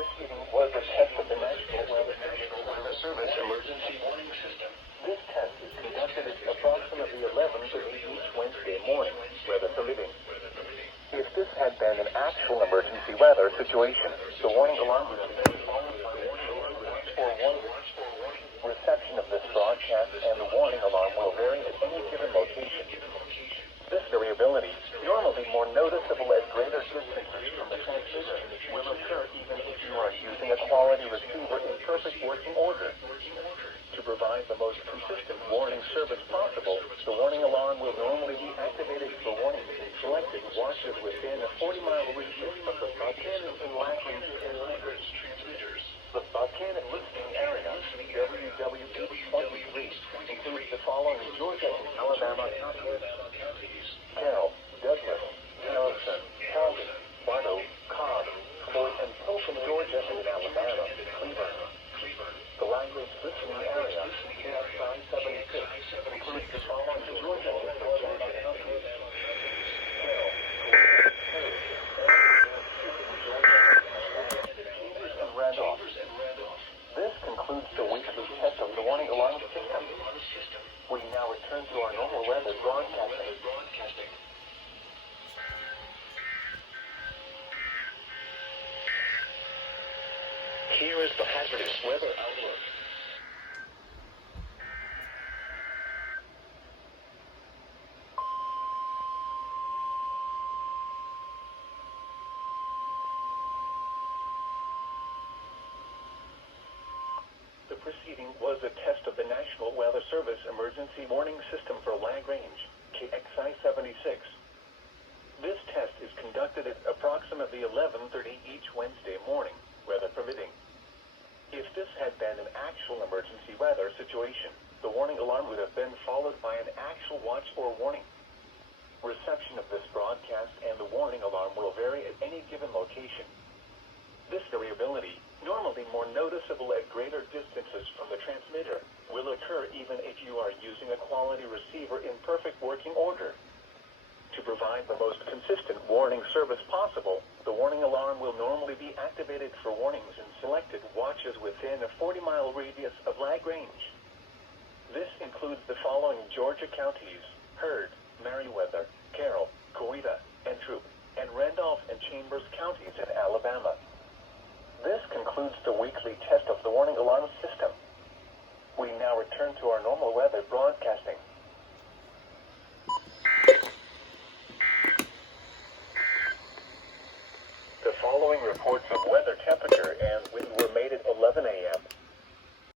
preceding was a test of the National Weather Service emergency warning system. This test is conducted at approximately 11:30 each Wednesday morning, weather permitting. If this had been an actual emergency weather situation, the warning alarm would have been followed by a warning. Reception of this broadcast and the warning alarm will vary at any given location. This variability, normally more noticeable at greater distances from the transmitter, will occur even if you are using a quality receiver in perfect working order. To provide the most consistent warning service possible, the warning alarm will normally be activated for warnings in selected watches within a 40-mile radius of the Buchanan and Lackland transmitters. The Buchanan listening area, WWH23, includes the following Georgia and Alabama counties: Carroll, Douglas, Johnson, County, Bartow, Cobb, Floyd, and Polk in Georgia and in Alabama, Cleveland. The language listening area, KXI76, includes the following Georgia and Alabama counties: Carroll, and Randolph. This concludes the weekly test of the warning alarm system. We now return to our normal weather broadcasting. Here is the hazardous weather outlook. The preceding was a test of the National Weather Service emergency warning system for lag range, KXI76. This test is conducted at approximately 11:30 each Wednesday morning, weather permitting. If this had been an actual emergency weather situation, the warning alarm would have been followed by an actual watch or warning. Reception of this broadcast and the warning alarm will vary at any given location. This variability, normally more noticeable at greater distances from the transmitter, will occur even if you are using a quality receiver in perfect working order. To provide the most consistent warning service possible, the warning alarm will normally be activated for warnings in selected watches within a 40-mile radius of lag range. This includes the following Georgia counties: Heard, Meriwether, Carroll, Coweta, Entroup, and Randolph and Chambers counties in Alabama. This concludes the weekly test of the warning alarm system. We now return to our normal weather broadcasting. The following reports of weather temperature and wind were made at 11 a.m.